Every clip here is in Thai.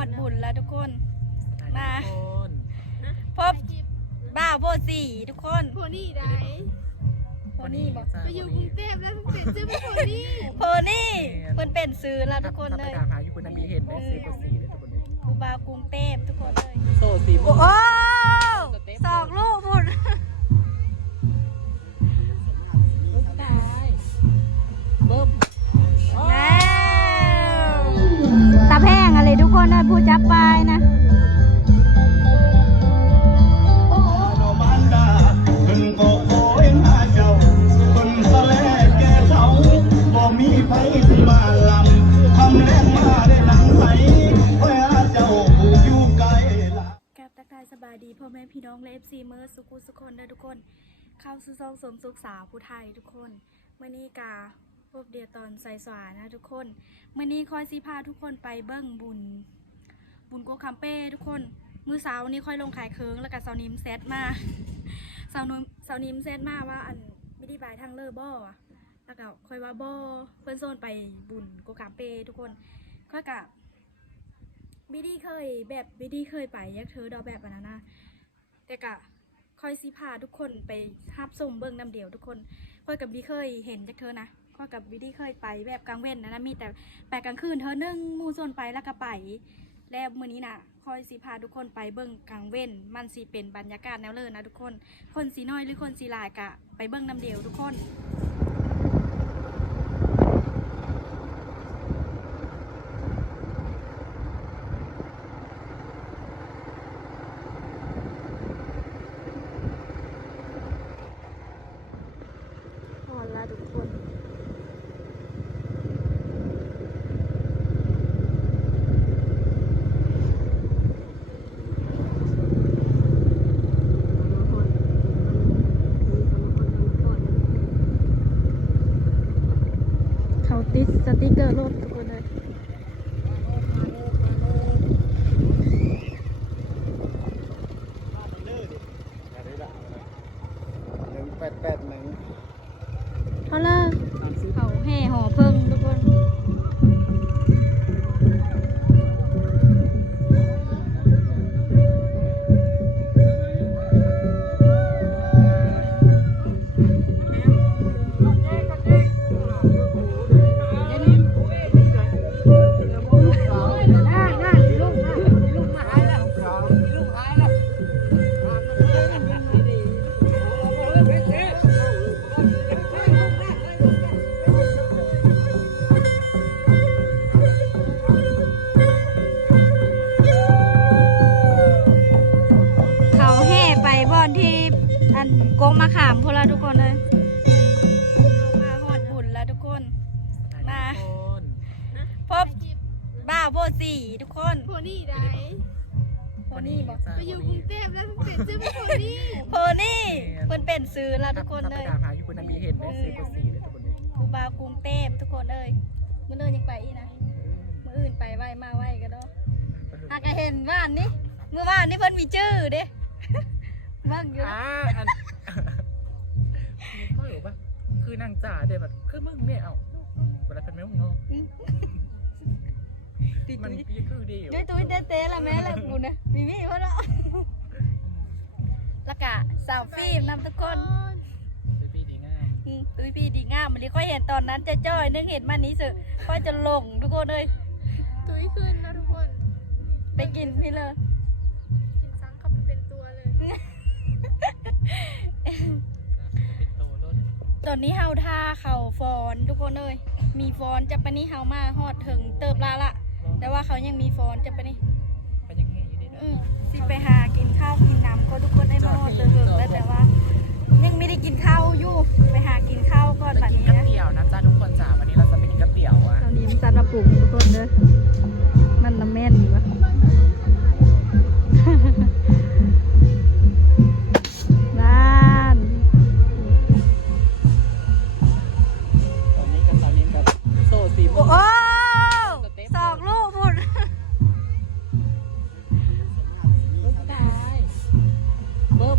อดบุญแล้วทุกคนมาพบบ่าวโพสีทุกคนโพนี่ได้โพนี่บอกไปอยู่กรุงเทพแล้วเปลี่ยนชื่อเป็นโพนี่เพิ่นเป็นซื้อแล้วทุกคนเลยถ้าไปถามหาอยู่คุณมีเห็นไหมซื้อกับสีเลยทุกคนเลยครูบาวกรุงเทพทุกคนเลยโซ่สีโอ้สองลูกบุญตายเบิ้มตาแพงอะไรทุกคนนะผู้จับปลายนะสบายดีพ่อแม่พี่น้องและ FC เมอร์สุกุสุคนนะทุกคนเข้าสู่ซองสมสุขสาวผู้ไทยทุกคนเมื่อนี้กาพบเดียตอนใส่สวานะทุกคนเมื่อนี้คอยซีพาทุกคนไปเบิ้งบุญโกคัมเป้ทุกคนมือสาวนี้ค่อยลงขายเคิงแล้วกับสาวนิมเซตมาสาวนิมเซตมาว่าอันไม่ได้บายทางเลอบ่อแล้วก็ค่อยว่าบ่อเพื่อนโซนไปบุญโกคัมเป้ทุกคนค่อยกะบิดี้เคยไปยักเธอดอกแบบนั้นนะแต่กะคอยซีพาทุกคนไปทับส้มเบิ้งน้ำเดียวทุกคนค่อยกับบิเคยเห็นยักเธอนะค่อยกับบิดี้เคยไปแบบกลางเว้นนะมีแต่ไปกลางคืนเธอนึ่งมูโซนไปแล้วก็ไปแล้วมื้อนี้นะคอยซีพาทุกคนไปเบิ้งกลางเว้นมันสีเป็นบรรยากาศแนวเลยนะทุกคนสีน้อยหรือคนสีลายกะไปเบิ้งน้ำเดียวทุกคนทุกคนเขาติดสติกเกอร์รถทุกคนเลยเขาเลิกเขาแห่หอเพิ่งทุกคนกงมาขามพวกเราทุกคนเลยมาหอดบุญแล้วทุกคนมาพบบ่าวโพสีทุกคนโพนี่ได้โพนี่บอกไปอยู่กรุงเทพแล้วเปลี่ยนชื่อเป็นโพนี่เพิ่นเป็นซื้อแล้วทุกคนเลยถ้าไปถามหาอยู่คุณมีเห็นไหมซื้อกับสีเลยทุกคนเลยครูบาวกรุงเทพทุกคนเลยมื้อเดินยังไปอีกนะมื้ออื่นไปไหวมาไหวกันเนาะหากเห็นว่านนี้เมื่อวานนี้เพิ่นมีชื่อเด้บ้างอยู่ก็อยู่ปะคือนางจ่าเดี๋ยวแบบคือมึงเนี่ยเอาเวลาเป็นแม่มึงเนาะมันพี่คือดีอยู่ด้วยตุ้ยเต้ละแม่ละกูนะมีเพราะเนาะละกะสาวฟิล์มนำทุกคนตุ้ยพี่ดีง่ามมันเลยค่อยเห็นตอนนั้นจะจ้อยนึงเห็นมันนี้สึค่อยจะหลงทุกคนเลยตุ้ยขึ้นนะทุกคนไปกินพี่เลยกินซ้ำเข้าไปเป็นตัวเลยตอนนี้เฮาท่าเข่าฟอนทุกคนเลยมีฟอนจะไปนี่เฮามาฮอดถึงเติบละแต่ว่าเขายังมีฟอนจะไปนี่สิไปหากินข้าวกินน้ำก็ทุกคนได้มาฮอดเติบแล้วแต่ว่ายังไม่ได้กินข้าวอยู่ไปหากินข้าวก่อนแบบนี้นะก๋วยเตี๋ยวนะจ้าทุกคนจ้าวันนี้เราจะไปกินก๋วยเตี๋ยวอ่ะตอนนี้มันซัดมาปรุงทุกคนเด้อมันละแม่นอยู่วะโอ้สองลูกบุญตายเบิ้ม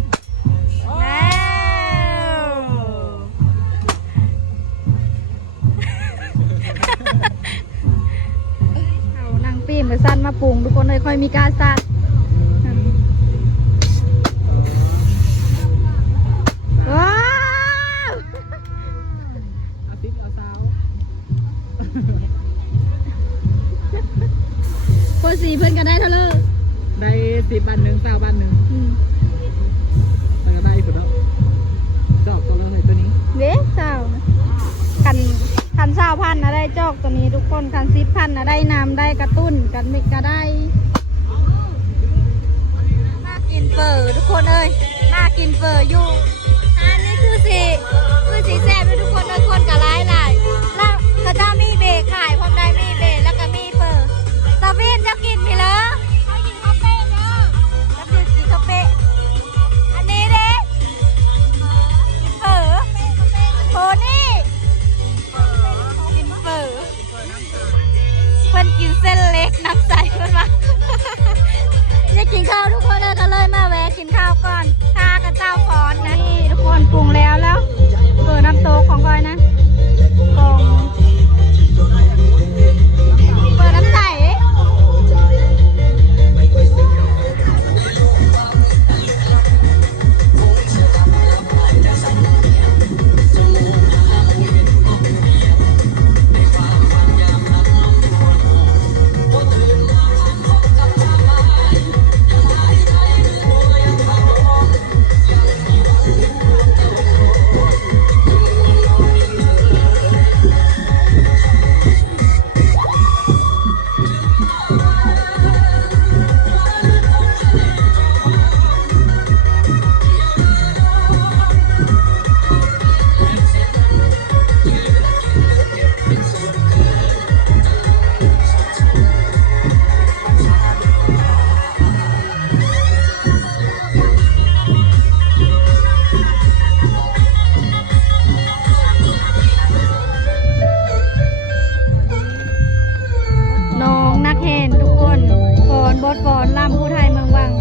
เ มาปรุงทุกคนเลยค่อยมีการสัตว์ว้าว เอาซิปเอาซาว คนสีเพื่อนก็ได้เท่าเลย ได้10 บาทหนึ่ง20 บาทหนึ่งแต่ก็ได้สุดแล้วจอกตัวเลยตัวนี้ เด้เจ้านะคันเช้าพันนะได้จอกตัวนี้ทุกคนคันซิปพันนะได้น้ำได้กระตุ้นกันมิกก็ได้น่ากินเฟอร์ทุกคนเอ้ยน่ากินเฟอร์อยู่อันนี้คือสีแซ่บเลยทุกคนเลยคนกับหลายแล้วเขาจะมีเบรกขายพร้อมได้มีเบรกแล้วก็มีเฟอร์สวีนจะกินพี่เหรอให้กินคาเฟ่เนาะจะกินคาเฟ่อันนี้เด้เฟอร์โพนี่กินเฟอร์เพื่อนกินเส้นเล็กน้ำใสเพื่อนมาอยากกินข้าวทุกคนเลยก็เลยมาแวะกินข้าวก่อนข้ากับเจ้าฟอนนะนี่ทุกคนปรุงแล้วเปิดน้ำโต๊ะของก้อยนะของเปิดน้ำใสน้องนักเห็นทุกคนฟอนบอสฟอนลำผู้ไทยเมืองวัง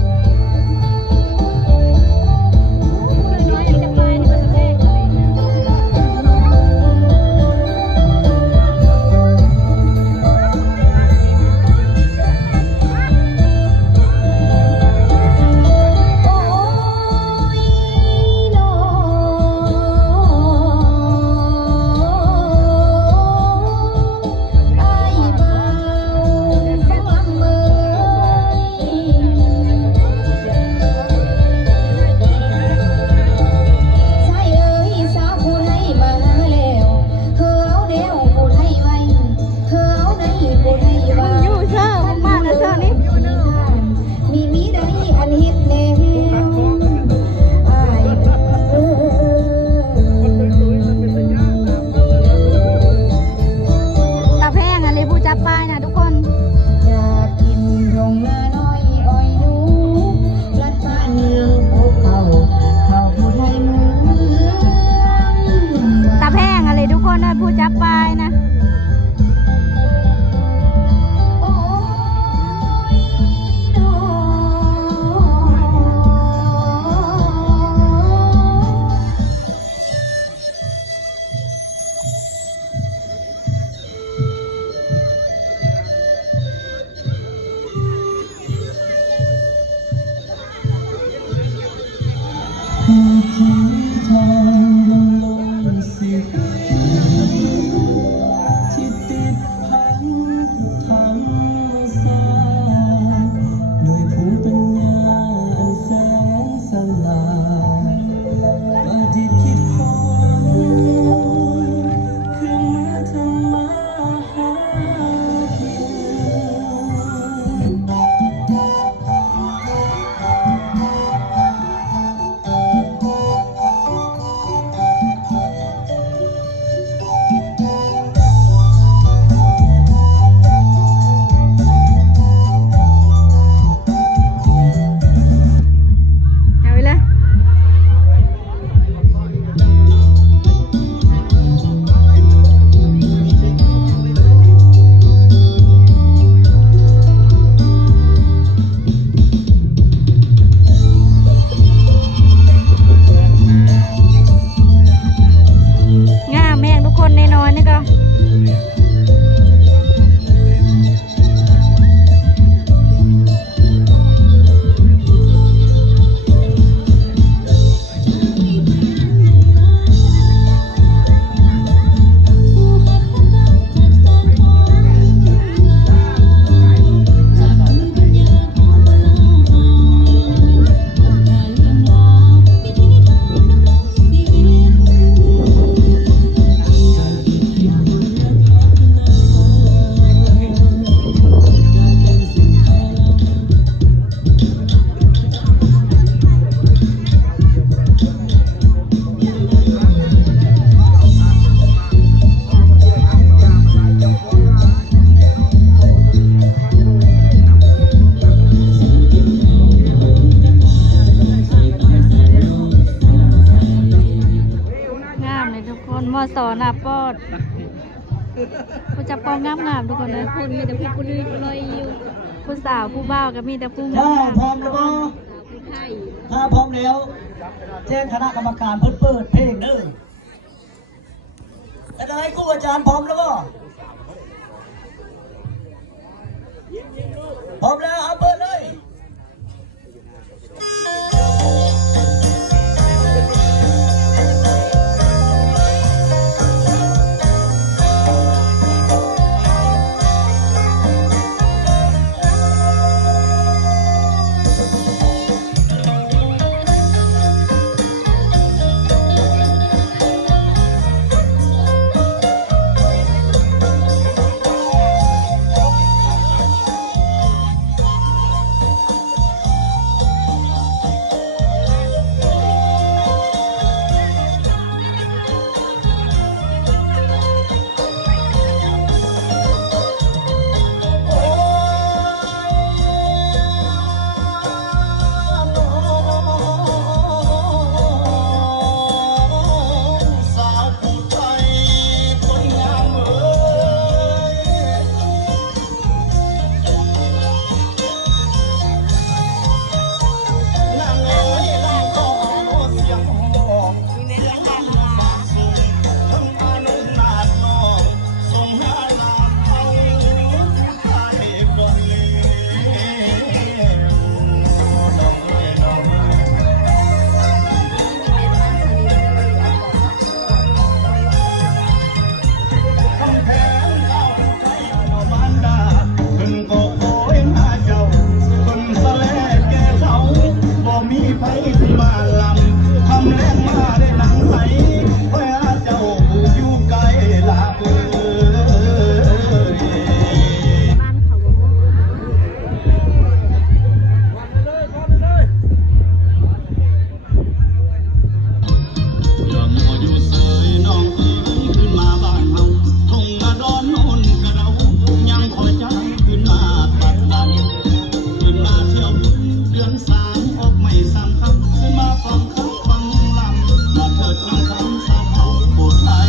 สอหน้าปอดผู้จับปองงามๆทุกคนเลย คนมีแต่ผู้ลือลอยอยู่ ผู้สาวผู้บ่าวก็มีแต่ผู้ ถ้าง าม พร้อมแล้วก็ ผู้ไทย ถ้าพร้อมแล้วแจ้งคณะกรรมการเพิ่นเปิดเพลงเด้อแต่ได้กูอาจารย์พร้อมแล้วก็พร้อมแล้วเอาเปิดเลย สาวผู้ไทยคนงามเอ๋ยนางเอ๋ยนางขอเสียงบอกทั้งพานุ่มนาดน้องส่งหาลาเขาพาเด็กดอกเลดอกเลดอกเล คำแพงเจ้าไทยนอมันดาเพิ่นก็โอยหาเจ้าเพิ่นสะแลแก่เฒ่าบ่มีไผสิมาลำคำแรงมาได้หลังไหลเพราะหาเจ้าผู้อยู่ไกลละเอ้ย อย่ามัวอยู่เสยน้องเอ๋ยขึ้นมาบ้านเฮาทงนาดอนโน่นกระเรายังคอยใจขึ้นมาปัดใดขึ้นมาเที่ยวบุญเดือนสามออกไม่สั่งคำขึ้นมาฟังคำฟังลำมาเถิดฟังคำสาวเฮาผู้ไทย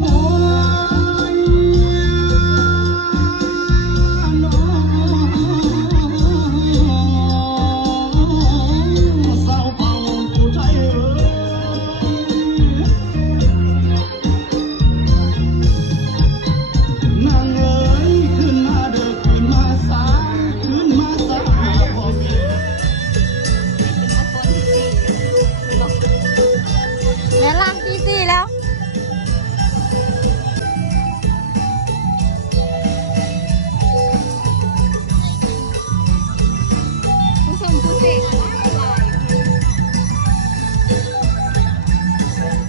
โอ้ยน้องสาวเผ่าผู้ไทยเอ๋ยนางเอ๋ยขึ้นมาเด้อขึ้นมาสาขึ้นมาสาพ่อแม่ แม่ล่างที่สี่แล้ว ผู้ชมผู้เสกหลายหลาย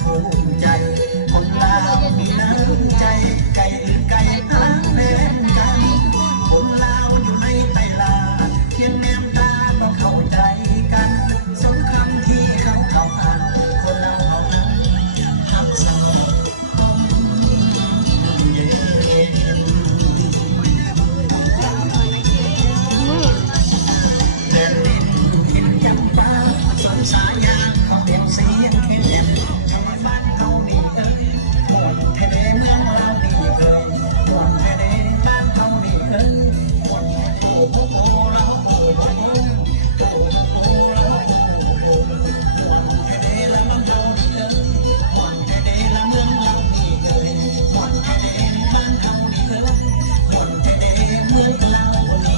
ภูมิใจคนลาวมีน้ำใจไก่ไก่พลังเล่นกันคนลาวอยู่ในไตลาเทียนแนมตาต้องเข้าใจกันสงครามที่เขาอ่านคนลาวเขานั้นทำเสมอเดินดินหินจำปาสนสายาเขาเปลี่ยนเสียงเขียนชาวบ้านเขานี่เอ้ยหมดเทเดเมืองเรานี่เอ้ยหมดเทเดบ้านเขานี่เอ้ยหมดโอ้โหเราโอ้โหโอ้โหเราโอ้โหหมดเทเดละเมืองเรานี่เอ้ยหมดเทเดละเมืองเรานี่เอ้ยหมดเทเดบ้านเขานี่เอ้ยหมดเทเดเมืองเรานี่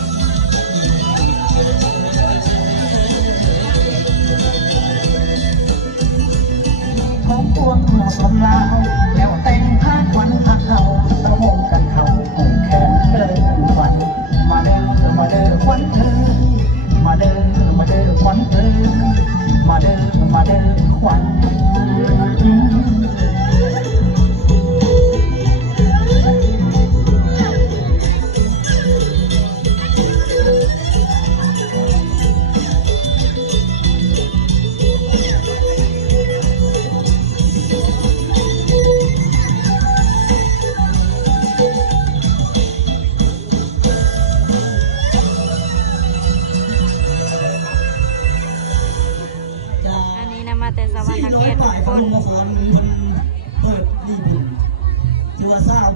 ของพวงสมลาวแล้วแต่งผ้าควันผ้าเขาตะมงกันเขาผูกแขนเดินควันมาเด้อมาเด้อควันเธอมาเด้อมาเด้อควันเธอมาเด้อมาเด้อควัน เ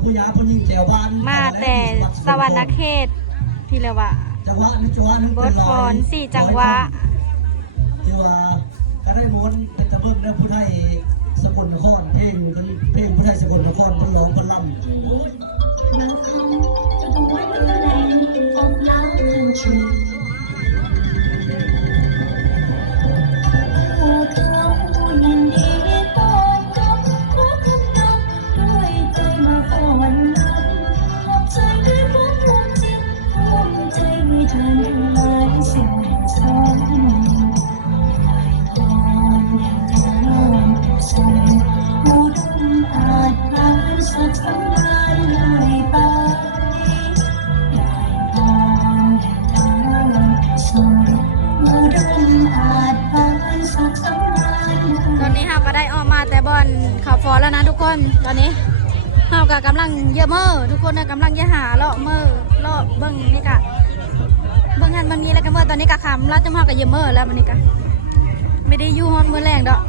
ผู้ยาผู้ยิ่งแถวบ้าน มาแต่สวรรณเขตที่เรียกว่า จังหวะนี้จังหวะนึง บทฟอน4จังหวะ ที่ว่าก็ได้ม้วนเป็นตะเบิ้งได้ผู้ไทยสกลนครเพลงผู้ไทยสกลนครคนร้องคนล่ตอนนี้เราก็ได้ออกมาแต่บอลข่าวฟอแล้วนะทุกคนตอนนี้เราก็กำลังเยอะเมื่อทุกคนนะกำลังเยอะหาเลาะเมื่อเลาะเบิ้งนี่กะเบิ้งงานบางนี้แล้วกันเมื่อตอนนี้กะคำรัดจมูกกับเยอะเมื่อแล้ววันนี้กะไม่ได้อยู่ฮอนมือแรงดอก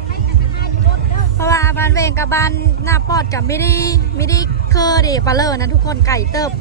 เพราะว่าบ้านเวงกับบ้านหน้าปอดกับไม่ได้เคอเดปลาเลอร์นะทุกคนไก่เติบ